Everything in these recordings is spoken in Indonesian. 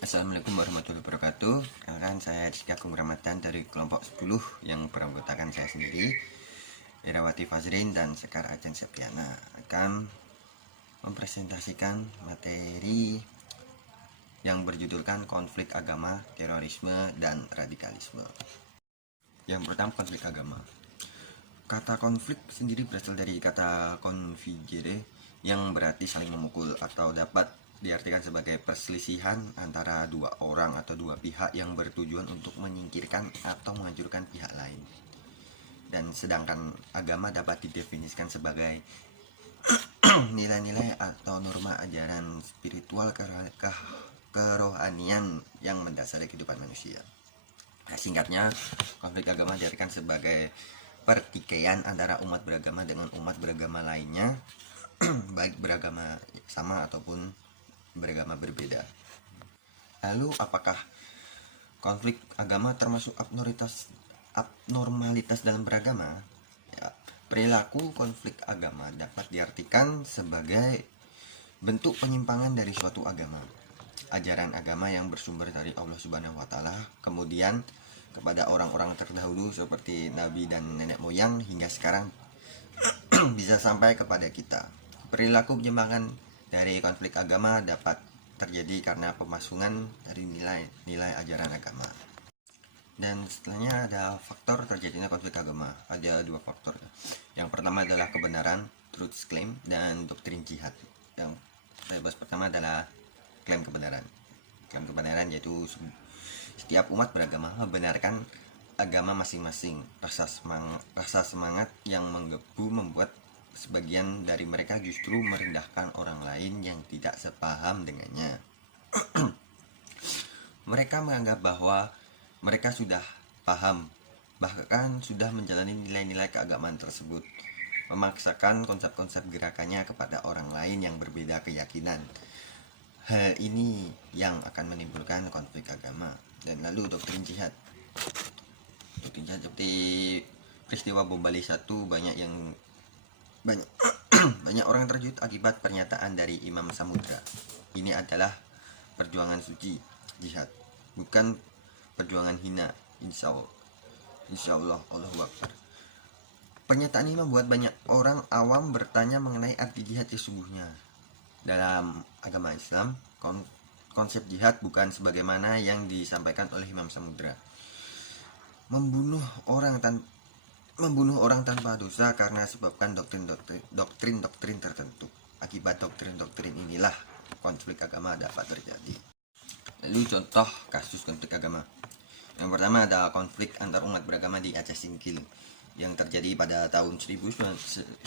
Assalamualaikum warahmatullahi wabarakatuh. Kenalkan, saya Rizky Agung Ramadan dari kelompok 10 yang beranggotakan saya sendiri, Irawati Fazrin dan Sekar Ajen Septiana, akan mempresentasikan materi yang berjudulkan konflik agama, terorisme, dan radikalisme. Yang pertama, konflik agama. Kata konflik sendiri berasal dari kata configere yang berarti saling memukul, atau dapat diartikan sebagai perselisihan antara dua orang atau dua pihak yang bertujuan untuk menyingkirkan atau menghancurkan pihak lain. Dan sedangkan agama dapat didefinisikan sebagai nilai-nilai atau norma ajaran spiritual kerohanian yang mendasari kehidupan manusia. Singkatnya, konflik agama diartikan sebagai pertikaian antara umat beragama dengan umat beragama lainnya, baik beragama sama ataupun beragama berbeda. Lalu, apakah konflik agama termasuk abnormalitas dalam beragama? Ya, perilaku konflik agama dapat diartikan sebagai bentuk penyimpangan dari suatu agama, ajaran agama yang bersumber dari Allah Subhanahu wa Ta'ala, kemudian kepada orang-orang terdahulu seperti nabi dan nenek moyang hingga sekarang bisa sampai kepada kita. Perilaku penyimpangan dari konflik agama dapat terjadi karena pemasungan dari nilai-nilai ajaran agama. Dan setelahnya ada faktor terjadinya konflik agama. Ada dua faktor. Yang pertama adalah kebenaran, truth claim, dan doktrin jihad. Yang saya bahas pertama adalah klaim kebenaran. Klaim kebenaran yaitu setiap umat beragama membenarkan agama masing-masing. Rasa semangat yang menggebu membuat sebagian dari mereka justru merendahkan orang lain yang tidak sepaham dengannya. Mereka menganggap bahwa mereka sudah paham, bahkan sudah menjalani nilai-nilai keagamaan tersebut, memaksakan konsep-konsep gerakannya kepada orang lain yang berbeda keyakinan. Hal ini yang akan menimbulkan konflik agama. Dan lalu doktrin jihad. Doktrin jihad seperti peristiwa bom Bali 1, banyak orang terkejut akibat pernyataan dari Imam Samudra. Ini adalah perjuangan suci, jihad, bukan perjuangan hina. Insya Allah, Allahu Akbar. Pernyataan ini membuat banyak orang awam bertanya mengenai arti jihad sesungguhnya. Dalam agama Islam, konsep jihad bukan sebagaimana yang disampaikan oleh Imam Samudra, membunuh orang tanpa dosa karena sebabkan doktrin tertentu. Akibat doktrin inilah konflik agama dapat terjadi. Lalu contoh kasus konflik agama. Yang pertama ada konflik antar umat beragama di Aceh Singkil yang terjadi pada tahun 1979,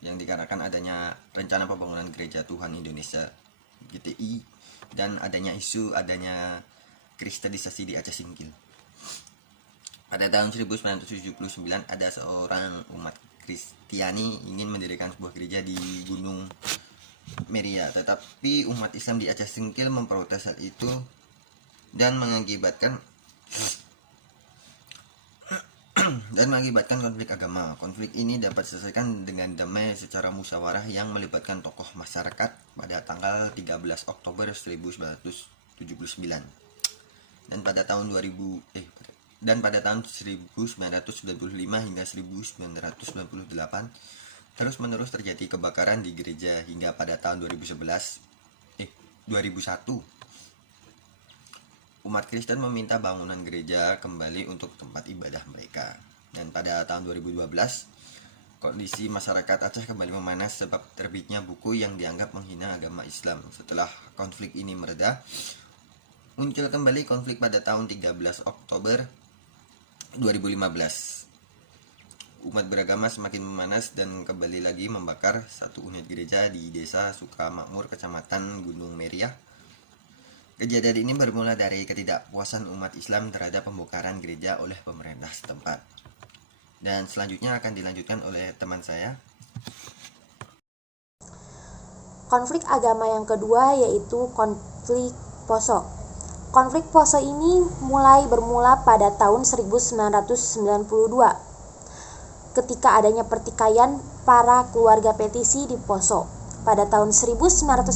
yang dikarenakan adanya rencana pembangunan Gereja Tuhan Indonesia GTI dan adanya isu adanya kristenisasi di Aceh Singkil. Pada tahun 1979 ada seorang umat Kristiani ingin mendirikan sebuah gereja di Gunung Meria, tetapi umat Islam di Aceh Singkil memprotes hal itu dan mengakibatkan konflik agama. Konflik ini dapat diselesaikan dengan damai secara musyawarah yang melibatkan tokoh masyarakat pada tanggal 13 Oktober 1979. Dan pada tahun 1995 hingga 1998 terus-menerus terjadi kebakaran di gereja hingga pada tahun 2001 umat Kristen meminta bangunan gereja kembali untuk tempat ibadah mereka. Dan pada tahun 2012 kondisi masyarakat Aceh kembali memanas sebab terbitnya buku yang dianggap menghina agama Islam. Setelah konflik ini mereda, muncul kembali konflik pada tahun 13 Oktober 2015. Umat beragama semakin memanas dan kembali lagi membakar satu unit gereja di Desa Sukamakmur, Kecamatan Gunung Meriah. Kejadian ini bermula dari ketidakpuasan umat Islam terhadap pembongkaran gereja oleh pemerintah setempat. Dan selanjutnya akan dilanjutkan oleh teman saya. Konflik agama yang kedua yaitu konflik Poso. Konflik Poso ini bermula pada tahun 1992 ketika adanya pertikaian para keluarga petisi di Poso. pada tahun 1995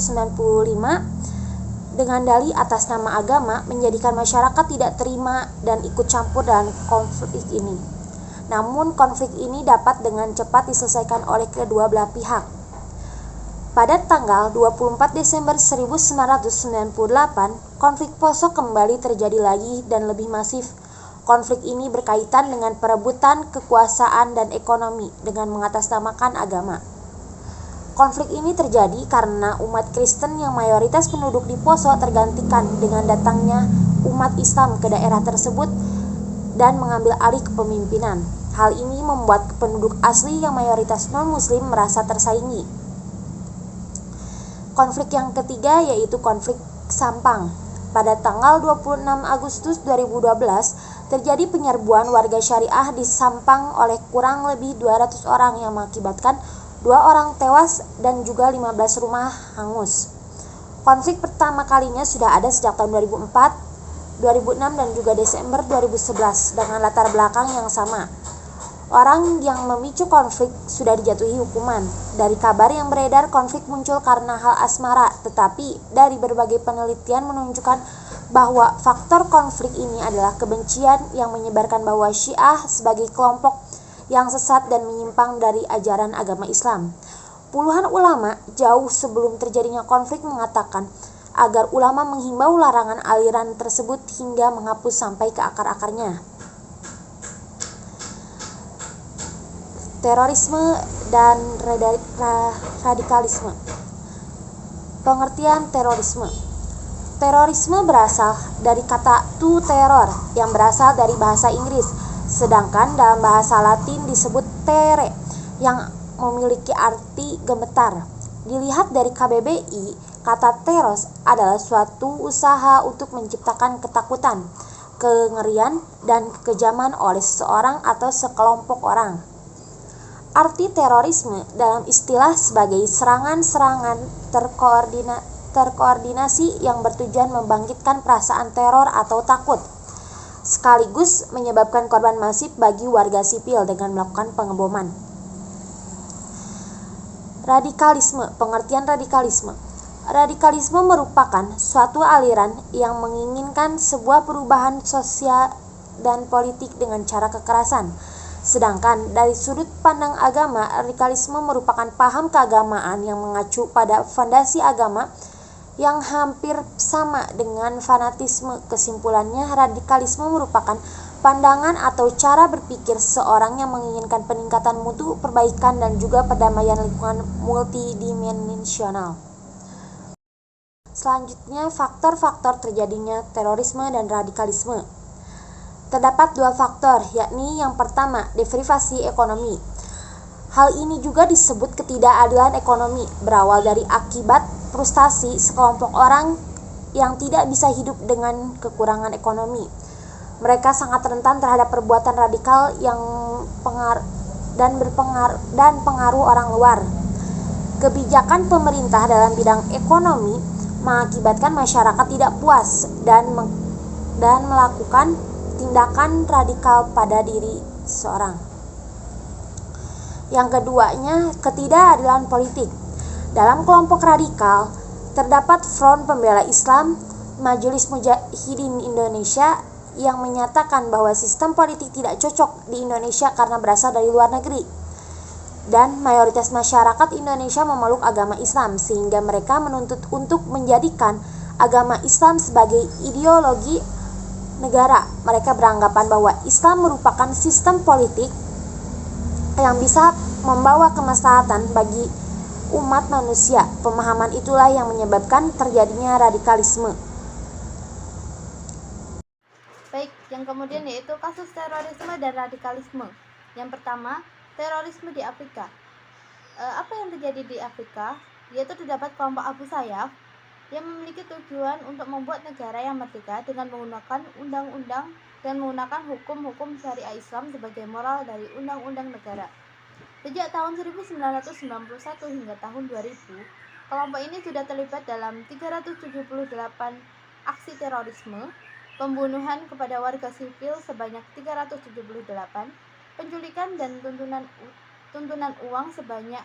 dengan dalih atas nama agama menjadikan masyarakat tidak terima dan ikut campur dalam konflik ini. Namun konflik ini dapat dengan cepat diselesaikan oleh kedua belah pihak. Pada tanggal 24 Desember 1998, konflik Poso kembali terjadi lagi dan lebih masif. Konflik ini berkaitan dengan perebutan kekuasaan dan ekonomi dengan mengatasnamakan agama. Konflik ini terjadi karena umat Kristen yang mayoritas penduduk di Poso tergantikan dengan datangnya umat Islam ke daerah tersebut dan mengambil alih kepemimpinan. Hal ini membuat penduduk asli yang mayoritas non-muslim merasa tersaingi. Konflik yang ketiga yaitu konflik Sampang. Pada tanggal 26 Agustus 2012, terjadi penyerbuan warga Syariah di Sampang oleh kurang lebih 200 orang yang mengakibatkan 2 orang tewas dan juga 15 rumah hangus. Konflik pertama kalinya sudah ada sejak tahun 2004, 2006 dan juga Desember 2011 dengan latar belakang yang sama. Orang yang memicu konflik sudah dijatuhi hukuman. Dari kabar yang beredar, konflik muncul karena hal asmara, tetapi dari berbagai penelitian menunjukkan bahwa faktor konflik ini adalah kebencian yang menyebarkan bahwa Syiah sebagai kelompok yang sesat dan menyimpang dari ajaran agama Islam. Puluhan ulama jauh sebelum terjadinya konflik mengatakan agar ulama menghimbau larangan aliran tersebut hingga menghapus sampai ke akar-akarnya. Terorisme dan radikalisme. Pengertian terorisme. Terorisme berasal dari kata to terror yang berasal dari bahasa Inggris, sedangkan dalam bahasa Latin disebut terre yang memiliki arti gemetar. Dilihat dari KBBI, kata teros adalah suatu usaha untuk menciptakan ketakutan, kengerian, dan kekejaman oleh seseorang atau sekelompok orang. Arti terorisme dalam istilah sebagai serangan-serangan terkoordinasi yang bertujuan membangkitkan perasaan teror atau takut, sekaligus menyebabkan korban masif bagi warga sipil dengan melakukan pengeboman. Radikalisme. Pengertian radikalisme. Radikalisme merupakan suatu aliran yang menginginkan sebuah perubahan sosial dan politik dengan cara kekerasan. Sedangkan dari sudut pandang agama, radikalisme merupakan paham keagamaan yang mengacu pada fondasi agama yang hampir sama dengan fanatisme. Kesimpulannya, radikalisme merupakan pandangan atau cara berpikir seseorang yang menginginkan peningkatan mutu, perbaikan, dan juga perdamaian lingkungan multidimensional. Selanjutnya, faktor-faktor terjadinya terorisme dan radikalisme. Terdapat 2 faktor, yakni yang pertama, deprivasi ekonomi. Hal ini juga disebut ketidakadilan ekonomi, berawal dari akibat frustasi sekelompok orang yang tidak bisa hidup dengan kekurangan ekonomi. Mereka sangat rentan terhadap perbuatan radikal yang pengaruh orang luar. Kebijakan pemerintah dalam bidang ekonomi mengakibatkan masyarakat tidak puas dan melakukan tindakan radikal pada diri seseorang. Yang keduanya, ketidakadilan politik. Dalam kelompok radikal, terdapat Front Pembela Islam, Majelis Mujahidin Indonesia yang menyatakan bahwa sistem politik tidak cocok di Indonesia karena berasal dari luar negeri. Dan mayoritas masyarakat Indonesia memeluk agama Islam, sehingga mereka menuntut untuk menjadikan agama Islam sebagai ideologi negara. Mereka beranggapan bahwa Islam merupakan sistem politik yang bisa membawa kemaslahatan bagi umat manusia. Pemahaman itulah yang menyebabkan terjadinya radikalisme. Baik, yang kemudian yaitu kasus terorisme dan radikalisme. Yang pertama, terorisme di Afrika. Apa yang terjadi di Afrika? Yaitu terdapat kelompok Abu Sayyaf yang memiliki tujuan untuk membuat negara yang merdeka dengan menggunakan undang-undang dan menggunakan hukum-hukum syariah Islam sebagai moral dari undang-undang negara. Sejak tahun 1991 hingga tahun 2000, kelompok ini sudah terlibat dalam 378 aksi terorisme, pembunuhan kepada warga sipil sebanyak 378, penculikan dan tuntunan uang sebanyak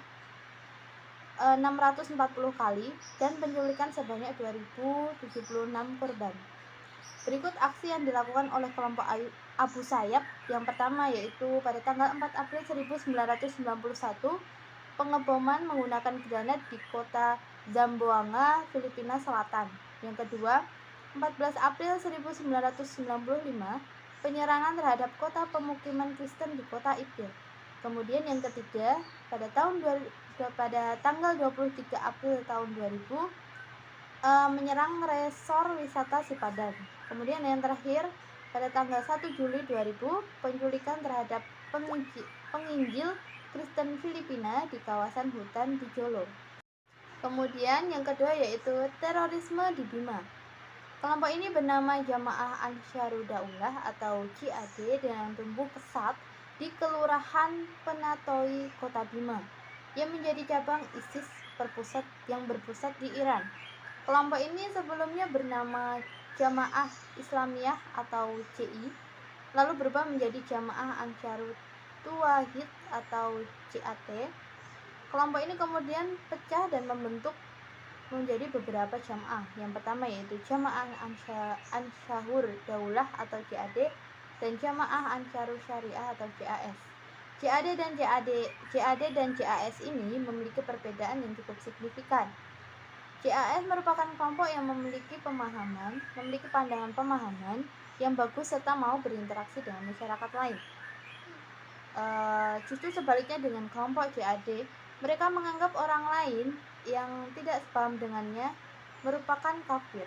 640 kali dan penculikan sebanyak 2076 korban. Berikut aksi yang dilakukan oleh kelompok Abu Sayyaf. Yang pertama yaitu pada tanggal 4 April 1991, pengeboman menggunakan granat di kota Zamboanga, Filipina Selatan. Yang kedua, 14 April 1995, penyerangan terhadap kota pemukiman Kristen di kota Ipil. Kemudian yang ketiga, pada tanggal 23 April tahun 2000, menyerang resor wisata Sipadan. Kemudian yang terakhir, pada tanggal 1 Juli 2000, penculikan terhadap penginjil Kristen Filipina di kawasan hutan di Jolo. Kemudian yang kedua yaitu terorisme di Bima. Kelompok ini bernama Jamaah Ansharud Daulah atau JAD dengan tumbuh pesat di Kelurahan Penatoi, Kota Bima, yang menjadi cabang ISIS yang berpusat di Iran. Kelompok ini sebelumnya bernama Jamaah Islamiyah atau JI, lalu berubah menjadi Jamaah Ansharut Tauhid atau JAT. Kelompok ini kemudian pecah dan membentuk menjadi beberapa jamaah. Yang pertama yaitu Jamaah Ansharud Daulah atau JAD dan Jamaah Ansharut Syariah atau JAS. JAD dan JAS ini memiliki perbedaan yang cukup signifikan. JAS merupakan kelompok yang memiliki pandangan pemahaman yang bagus serta mau berinteraksi dengan masyarakat lain. Justru sebaliknya dengan kelompok JAD, mereka menganggap orang lain yang tidak sepaham dengannya merupakan kafir.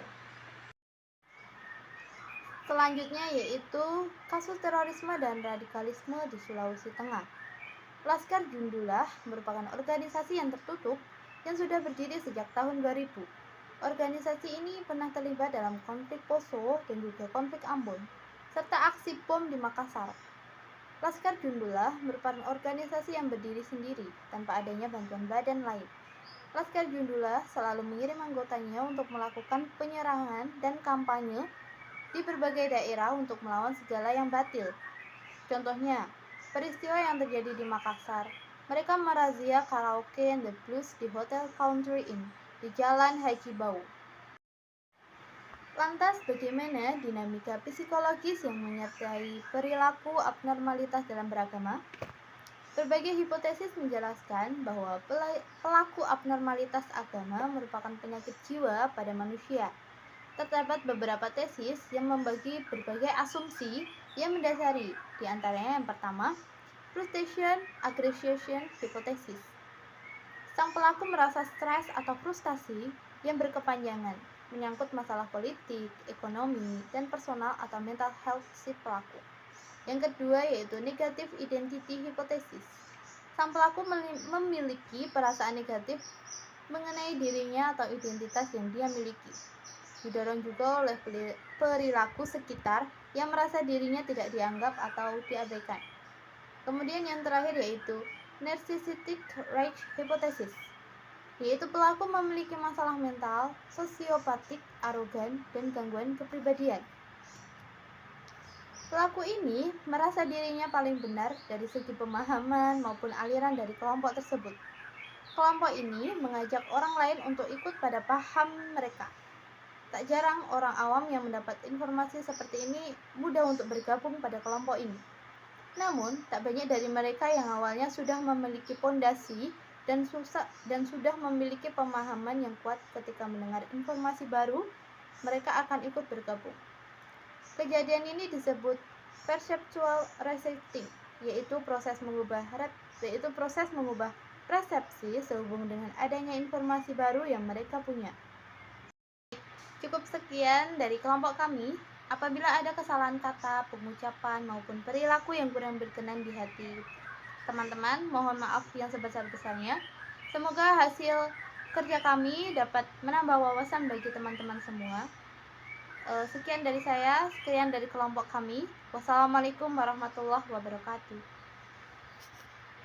Selanjutnya yaitu kasus terorisme dan radikalisme di Sulawesi Tengah. Laskar Jundullah merupakan organisasi yang tertutup yang sudah berdiri sejak tahun 2000. Organisasi ini pernah terlibat dalam konflik Poso dan juga konflik Ambon, serta aksi bom di Makassar. Laskar Jundullah merupakan organisasi yang berdiri sendiri tanpa adanya bantuan badan lain. Laskar Jundullah selalu mengirim anggotanya untuk melakukan penyerangan dan kampanye di berbagai daerah untuk melawan segala yang batil. Contohnya, peristiwa yang terjadi di Makassar. Mereka merazia karaoke and the blues di Hotel Country Inn di Jalan Haji Bau. Lantas, bagaimana dinamika psikologis yang menyertai perilaku abnormalitas dalam beragama? Berbagai hipotesis menjelaskan bahwa pelaku abnormalitas agama merupakan penyakit jiwa pada manusia. Terdapat beberapa tesis yang membagi berbagai asumsi yang mendasari, di antaranya yang pertama, frustration aggression hypothesis. Sang pelaku merasa stres atau frustasi yang berkepanjangan, menyangkut masalah politik, ekonomi, dan personal atau mental health si pelaku. Yang kedua yaitu negative identity hypothesis. Sang pelaku memiliki perasaan negatif mengenai dirinya atau identitas yang dia miliki. Didorong juga oleh perilaku sekitar yang merasa dirinya tidak dianggap atau diabaikan. Kemudian yang terakhir yaitu narcissistic rage hypothesis, yaitu pelaku memiliki masalah mental, sosiopatik, arogan, dan gangguan kepribadian. Pelaku ini merasa dirinya paling benar dari segi pemahaman maupun aliran dari kelompok tersebut. Kelompok ini mengajak orang lain untuk ikut pada paham mereka. Tak jarang orang awam yang mendapat informasi seperti ini mudah untuk bergabung pada kelompok ini. Namun, tak banyak dari mereka yang awalnya sudah memiliki pondasi dan sudah memiliki pemahaman yang kuat ketika mendengar informasi baru, mereka akan ikut bergabung. Kejadian ini disebut perceptual resetting, yaitu proses mengubah persepsi sehubung dengan adanya informasi baru yang mereka punya. Cukup sekian dari kelompok kami. Apabila ada kesalahan kata, pengucapan, maupun perilaku yang kurang berkenan di hati teman-teman, mohon maaf yang sebesar-besarnya. Semoga hasil kerja kami dapat menambah wawasan bagi teman-teman semua. Sekian dari saya, sekian dari kelompok kami. Wassalamualaikum warahmatullahi wabarakatuh.